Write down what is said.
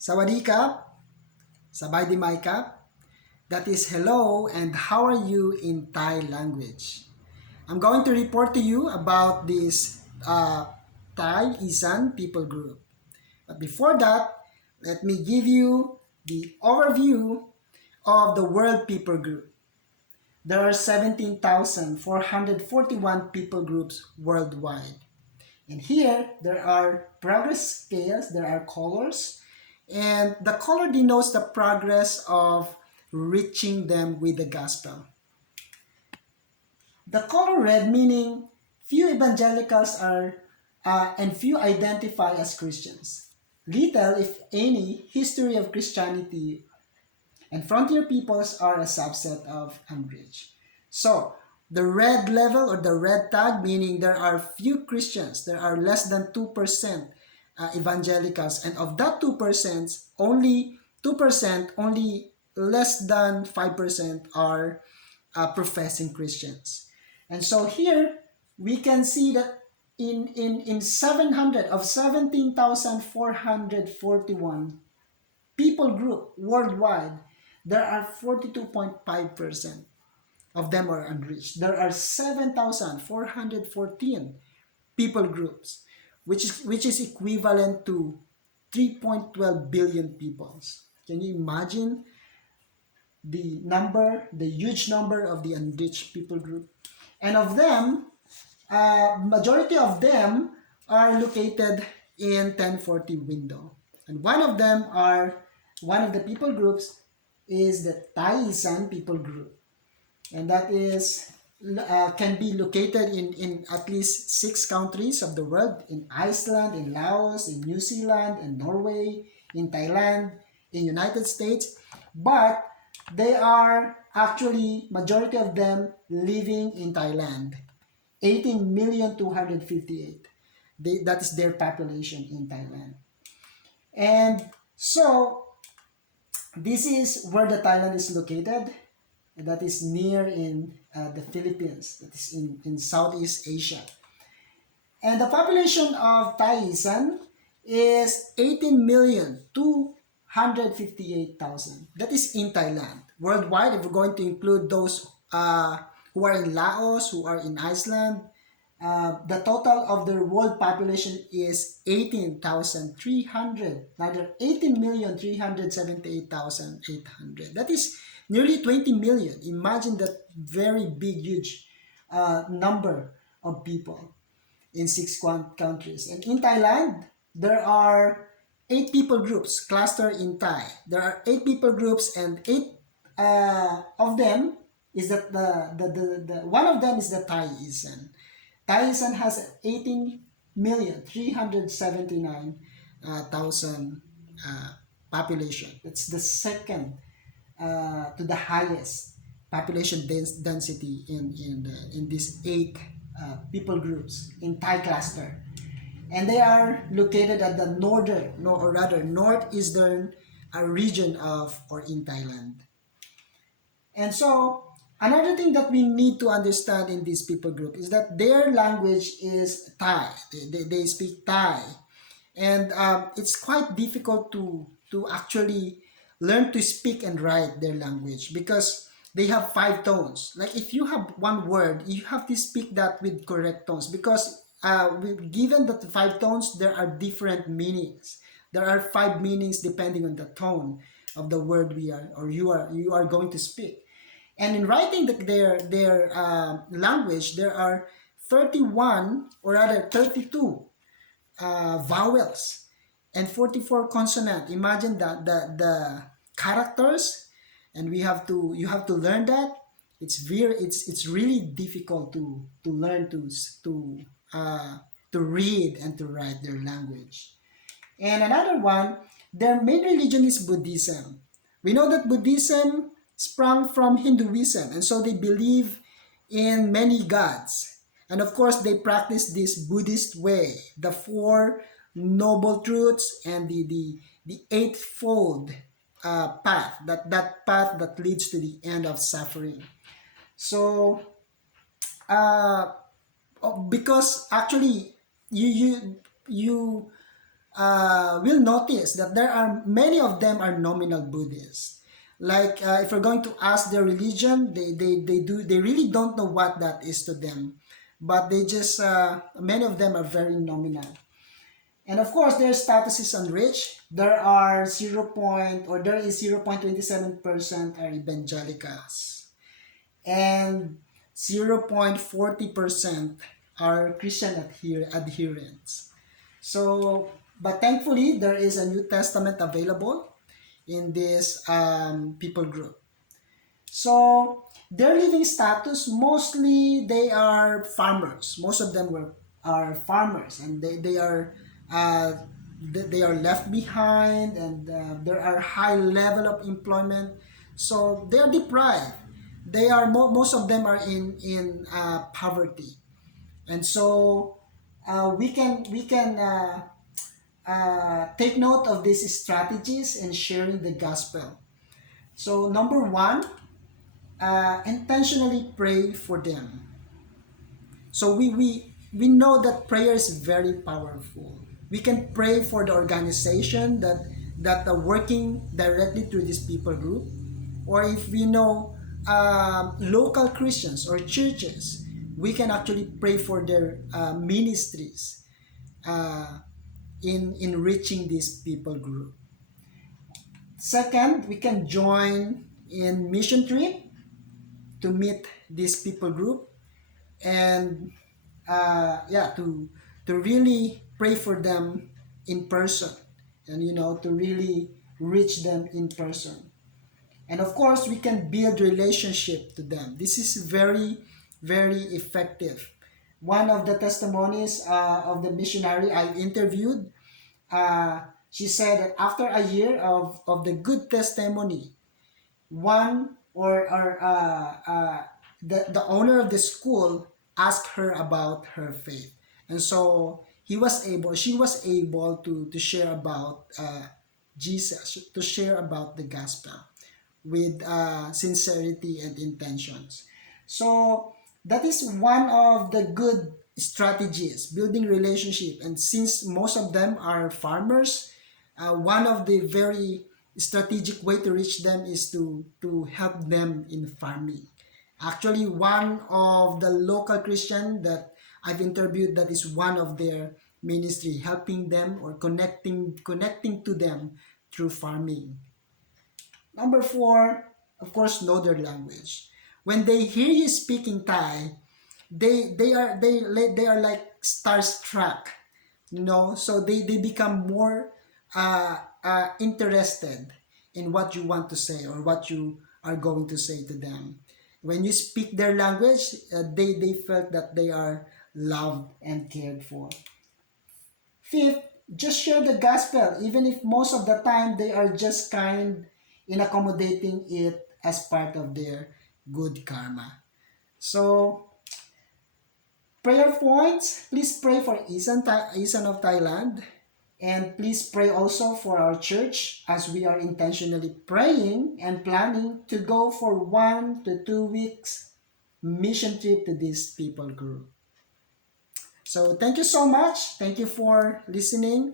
Sawadee Sabay di mai kap. That is hello and how are you in Thai language. I'm going to report to you about this Thai Isan people group. But before that, let me give you the overview of the world people group. There are 17,441 people groups worldwide. And here, there are progress scales, there are colors, and the color denotes the progress of reaching them with the gospel. The color red meaning few evangelicals are and few identify as Christians. Little, if any, history of Christianity and frontier peoples are a subset of unreached. So, the red level or the red tag meaning there are few Christians, there are less than 2% evangelicals, and of that 2%, only 2%, only less than 5% are professing Christians. And so here we can see that in 700 of 17,441 people group worldwide, there are 42.5% of them are unreached. There are 7,414 people groups, which is equivalent to 3.12 billion people. Can you imagine the huge number of the unreached people group? And of them, majority of them are located in 1040 window. And one of the people groups is the Taisan people group. And that is can be located in at least 6 countries of the world: in Iceland, in Laos, in New Zealand, in Norway, in Thailand, in United States. But they are actually, majority of them living in Thailand. 18,258,000. That is their population in Thailand. And so, this is where the Thailand is located. That is near in the Philippines. That is in Southeast Asia. And the population of Thaisan is 18,258,000. That is in Thailand. Worldwide, if we're going to include those who are in Laos, who are in Iceland, the total of the world population is 18,300, rather 18,378,800. That is nearly 20 million. Imagine that very big, huge number of people in 6 countries. And in Thailand, there are 8 people groups clustered in Thai. There are 8 people groups, and 8 of them is that the one of them is the Thai Isan. Thailand has 18,379,000 population. That's the second to the highest population density in these 8 people groups in Thai cluster. And they are located at the northern, no, or rather northeastern region of or in Thailand. And so, another thing that we need to understand in this people group is that their language is Thai. They speak Thai. And it's quite difficult to actually learn to speak and write their language because they have 5 tones. Like if you have one word, you have to speak that with correct tones because given that the 5 tones, there are different meanings. There are 5 meanings depending on the tone of the word you are going to speak. And in writing their language, there are 31 or rather 32 vowels and 44 consonant. Imagine that the characters, and you have to learn that. It's really difficult to learn to read and to write their language. And another one, their main religion is Buddhism. We know that Buddhism sprung from Hinduism, and so they believe in many gods. And of course, they practice this Buddhist way, the 4 noble truths and the eightfold path, that path that leads to the end of suffering. So, because actually, you will notice that there are many of them are nominal Buddhists. Like if we're going to ask their religion, they really don't know what that is to them, but they just many of them are very nominal. And of course, their status is unrich. There are 0.27% are evangelicals, and 0.40% are Christian adherents. So, but thankfully, there is a New Testament available in this people group. So, their living status, mostly they are farmers. Most of them are farmers, and they are uh, they are left behind, and there are high level of employment. So they are deprived. They are most of them are in poverty, and so we can take note of these strategies in sharing the gospel. So number one, intentionally pray for them. So we know that prayer is very powerful. We can pray for the organization that are working directly through this people group, or if we know local Christians or churches, we can actually pray for their ministries uh, in reaching this people group. Second, we can join in mission trip to meet this people group, and yeah, to really pray for them in person, and to really reach them in person. And of course, we can build relationship to them. This is very, very effective. One of the testimonies of the missionary I interviewed, she said that after a year of the good testimony, one the owner of the school asked her about her faith, and so she was able to share about Jesus, to share about the gospel with sincerity and intentions. So that is one of the good strategies, building relationship. And since most of them are farmers, one of the very strategic way to reach them is to help them in farming. Actually, one of the local Christian that I've interviewed, that is one of their ministry, helping them or connecting to them through farming. Number four, of course, know their language. When they hear you speaking Thai, they are like starstruck, so they become more interested in what you want to say or what you are going to say to them. When you speak their language, they felt that they are loved and cared for. Fifth, just share the gospel, even if most of the time they are just kind in accommodating it as part of their good karma. So, prayer points, please pray for Isan of Thailand. And please pray also for our church, as we are intentionally praying and planning to go for 1 to 2 weeks mission trip to this people group. So thank you so much. Thank you for listening.